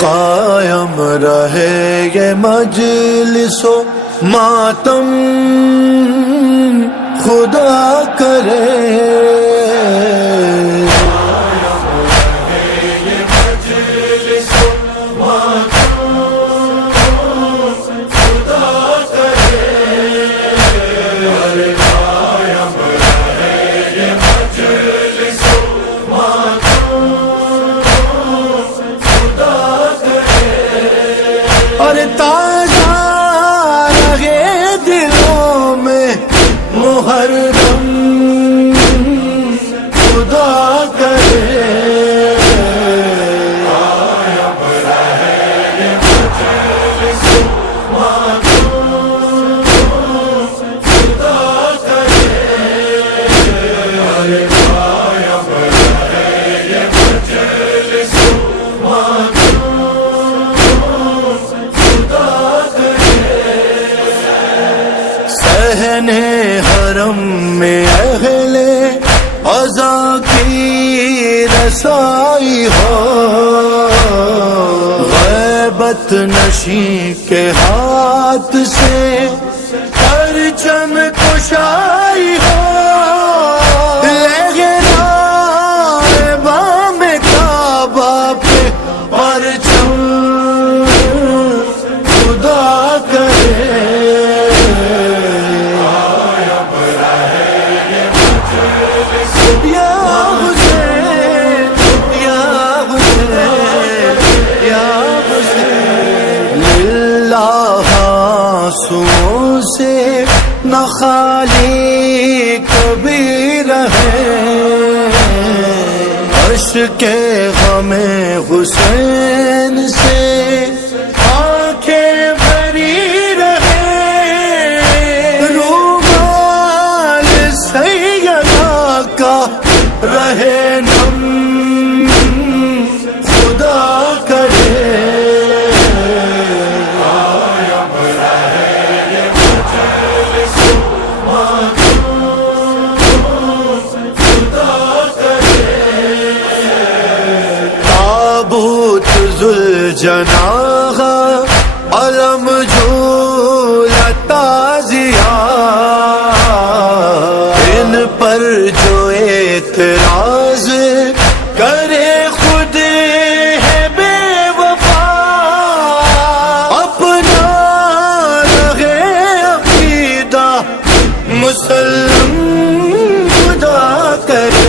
قائم رہے یہ مجلس و ماتم خدا کرے، اور تازہ رہے دلوں میں محرم خدا کرے، صحن حرم میں اہل عزا کی رسائی ہو، غیبت نشیں کے ہاتھ سے پرچم کشائی ہو، لہرائے بام کعبہ پہ پرچم خدا کرے، آنسوؤں سے نہ خالی کبھی رہے، عشق غم حسین سے آنکھیں بھری رہے، رومال سیدہ کا رہے نم خدا کرے، ذوالجناح علم جھولا تازیہ، ان پر جو اعتراض کرے خود ہے بے وفا، اپنا رہے عقیدہ مسلم خدا کرے،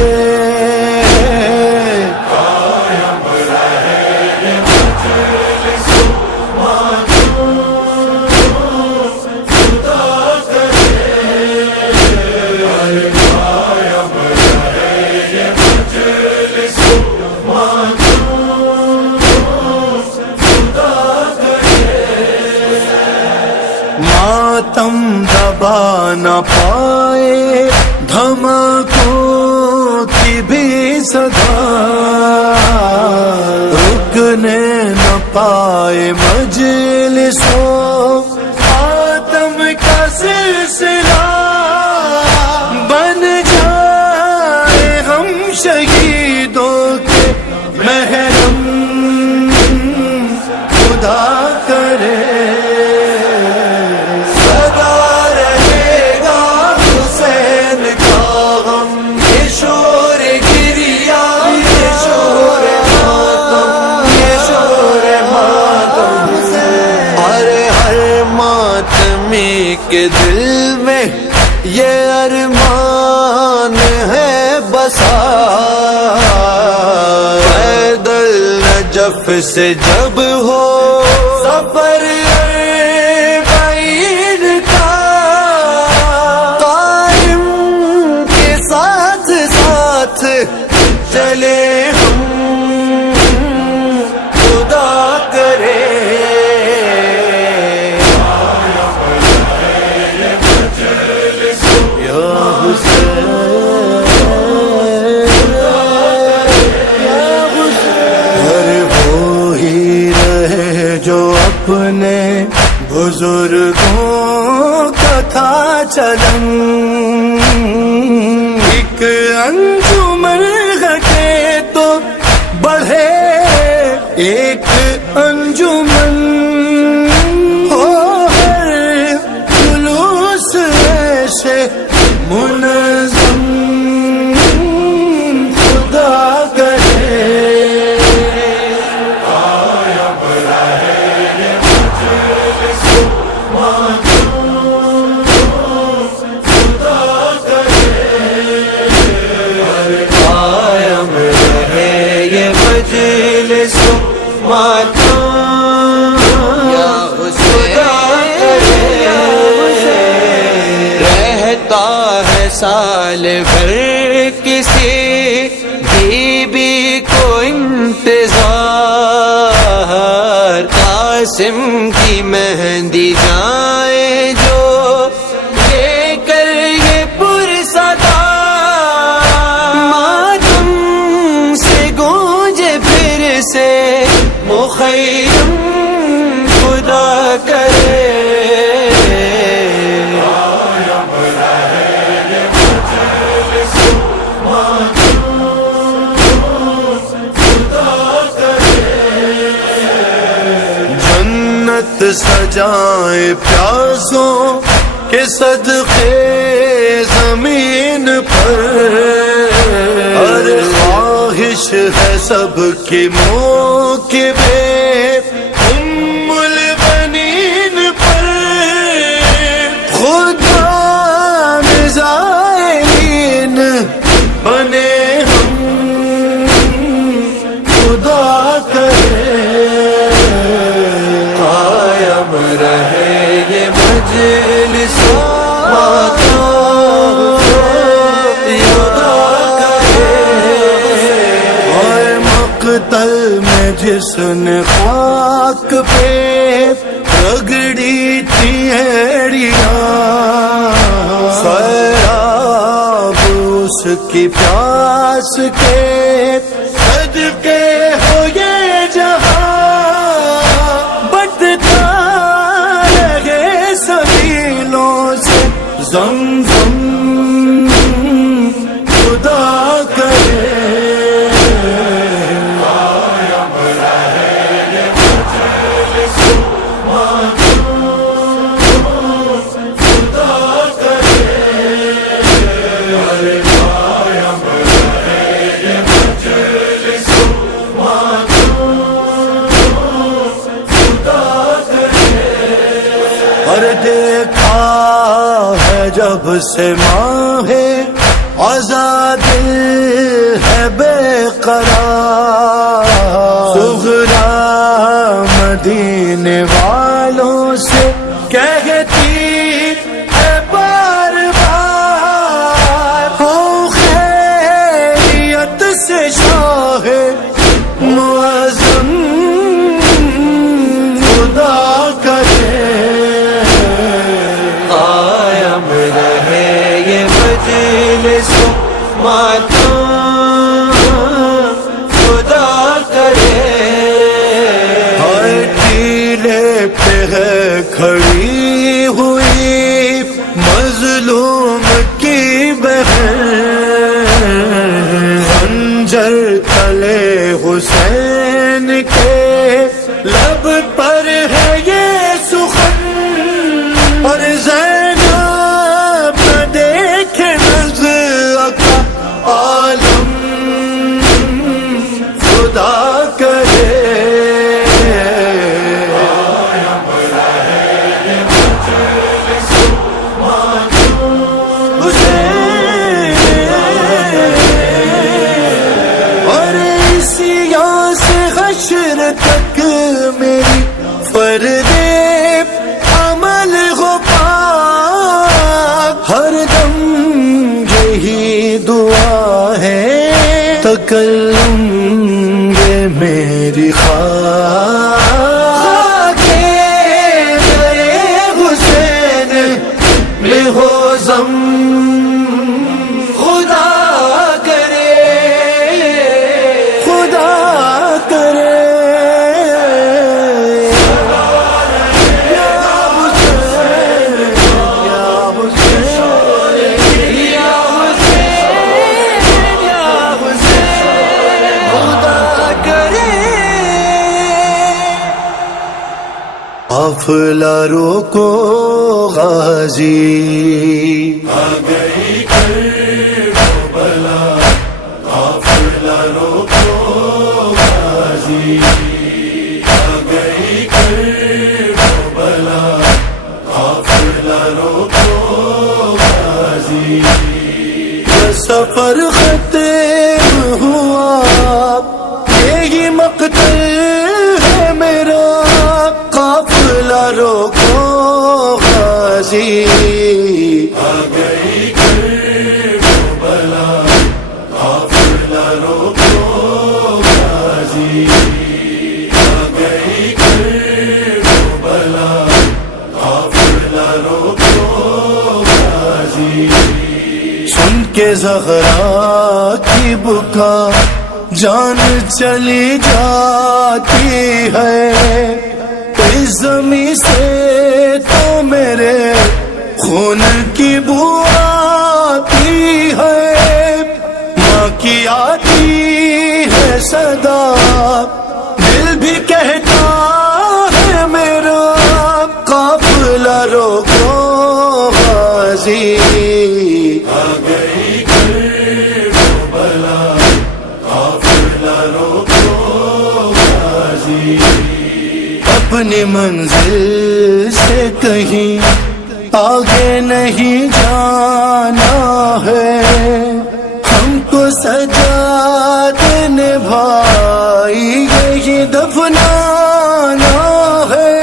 ماتم دبا نہ پائے دھماکوں کی بھی صدا، رکنے نہ پائے مجلس و ماتم کا سلسلہ، بن جائے ہم شہیدوں کے محرم خدا کرے، کے دل میں یہ ارمان ہے بسا، پیدل نجف سے جب ہو سفر بعید کا، قائم کے ساتھ ساتھ چلے ہم خدا کرے، جو اپنے بزرگوں کا تھا چلن، ایک انجمن گھٹے تو بڑھے ایک بی بی کو انتظار، قاسم کی مہندی جائے جو لے کر یہ پرصدا، ماتم سے گونجے پھر سے مخیم خدا کرے۔ سجائے پیاسوں کے صدقے زمین پر، ہر خواہش ہے سب کی موکبے ام البنین پر، خدا مزائین بنے ہم خدا کرے، رہے یہ مجلس مقتل میں جس نے خاک پہ رگڑی تھی ایڑیاں، سیراب اس کی پیاس کے صدقے ہو یہ جہاں، زمزم خدا کرے، اور دیکھا ہے جب سے ماہ آزاد ہے بے قرار، صغرا مدینے والوں سے کہتی ہے بار بار، ہو خیریت سے شاہ معظم خدا کرے، ماتم خدا کرے، ہر ٹیلے پہ ہے کھڑی ہوئی مظلوم کی بہن، خنجر تلے حسین کے لب پر ہے یہ سخن، اور زینب دیکھے عالم خدا کرے، اور سیاہ سے حشر تک میری فرد عمل ہو پاک، ہر دم یہی دعا ہے تکلم یہ میری خواہ، میرے حسین میں ہو زم خدا کرے، خدا کرے، قافلہ روکو غازی، آ گئی کربلا، قافلہ روکو غازی، آ گئی کربلا، قافلہ روکو غازی، سفر ختم ہوا یہی مقتل ہے میرا، قافلہ روکو غازی، آ گئی کربلا، قافلہ روکو غازی آ گئی کربلا قافلہ روکو غازی سن کے زہرا کی بکا جان چلی جاتی ہے اس زمین سے تو میرے خون کی بو آتی ہے ماں کی آتی ہے صدا دل بھی کہتا ہے میرا قافلہ روکو غازی آ گئی کربلا قافلہ روکو غازی اپنی منزل سے کہیں آگے نہیں جانا ہے ہم کو سجاد نبھائی یہی دفنانا ہے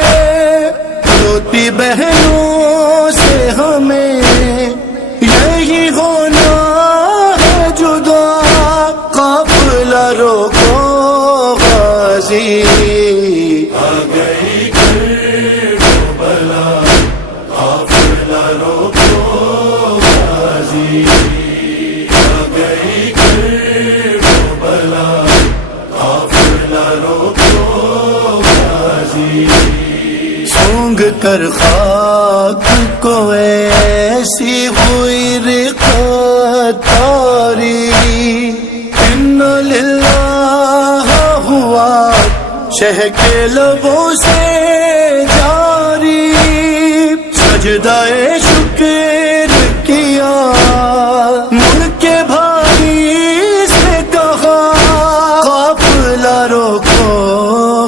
روتی بہنوں سے ہمیں یہی ہونا ہے جدا قافلہ روکو غازی آ گئی کربلا قافلہ روکو غازی آ گئی کربلا قافلہ روکو غازی سونگ کر خاک کو ایسی ہوئی رقطاری ان للہ ہوا شہ کے لبوں سے جاری سجدہ شکر کیا ملک کے بھائی سے کہا قافلہ روکو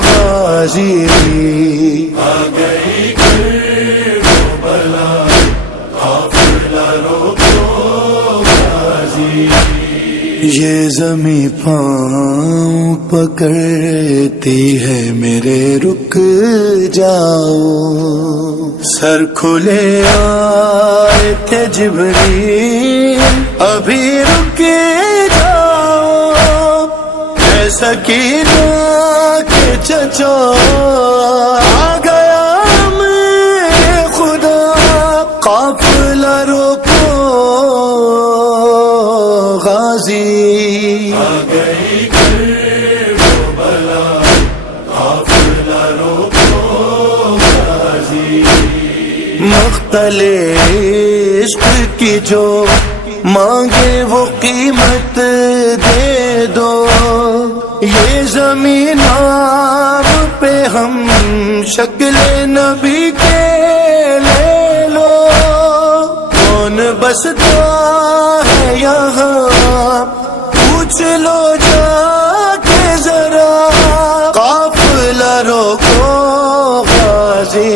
غازی آ گئی کربلا قافلہ روکو غازی یہ زمیں پاؤں پکڑتی ہے میرے رک جاؤ سر کھلے آئے تھے جبریل ابھی رک جاؤ اے سکینہ کے چچا آ گیا میں خدا قافلہ روکو غازی آ گئی کربلا قافلہ روکو غازی مقتل عشق کی جو مانگے وہ قیمت دے دو یہ زمین نام پہ ہم شکل نبی کے لے لو کون بستا ہے یہاں پوچھ لو جا کے ذرا قافلہ روکو غازی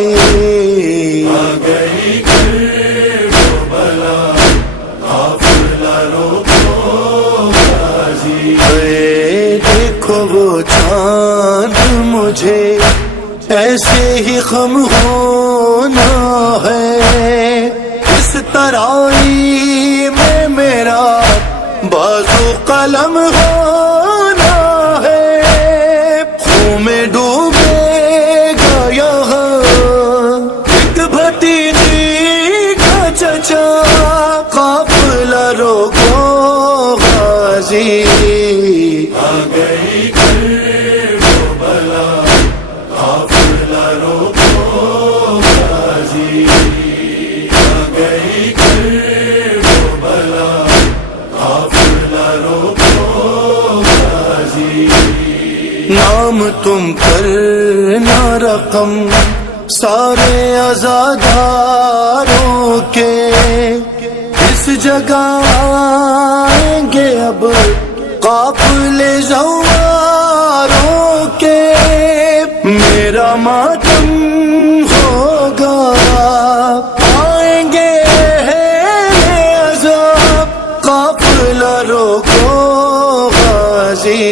آ گئی کربلا قافلہ روکو غازی دیکھو وہ چاند مجھے ایسے ہی غم ہونا ہے اس ترائی میں میرا بازو قلم ہونا ہے خون میں ڈوبے گا یہاں ایک بھتیجی کا چچا قافلہ روکو غازی آ گئی کربلا قافلہ روکو غازی آ گئی کربلا قافلہ روکو غازی نام تم کرنا رقم سارے عزاداروں کے اس جگہ آئیں گے اب قافلے زواروں کے میرا ماتم ہوگا آئیں گے عذاب قافلہ روکو غازی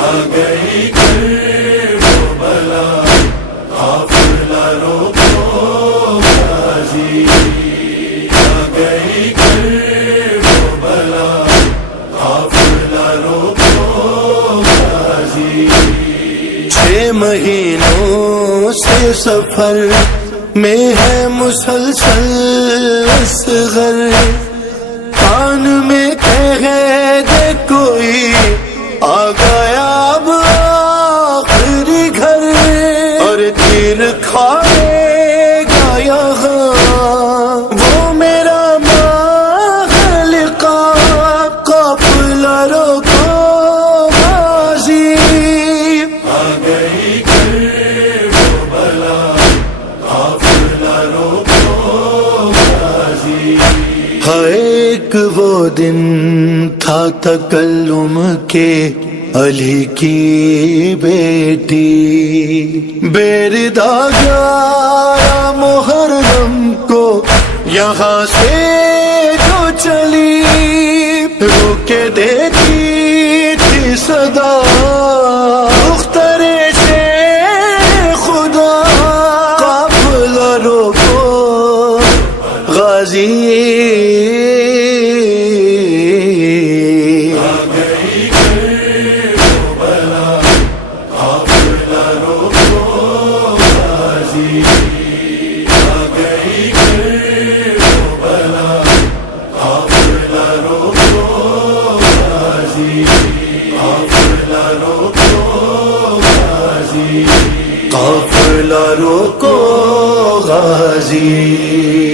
آ گئی کربلا قافلہ روکو غازی آ گئی کربلا قافلہ چھ مہینوں سے سفر میں ہے مسلسل اصغر، کان میں کہہ دے کوئی آ گیا اب آخری گھر، اور تیر کھائے گا یہاں وہ میرا مخلقہ، قافلہ روکو غازی، آ گئی کربلا، قافلہ روکو غازی۔ ایک وہ دن تھا تکلم کے علی کی بیٹی، بیردا گیارہ محرم کو یہاں سے جو چلی، روکے دیتی تھی صدا مختار سے خدا، قافلہ روکو غازی، قافلہ روکو غازی۔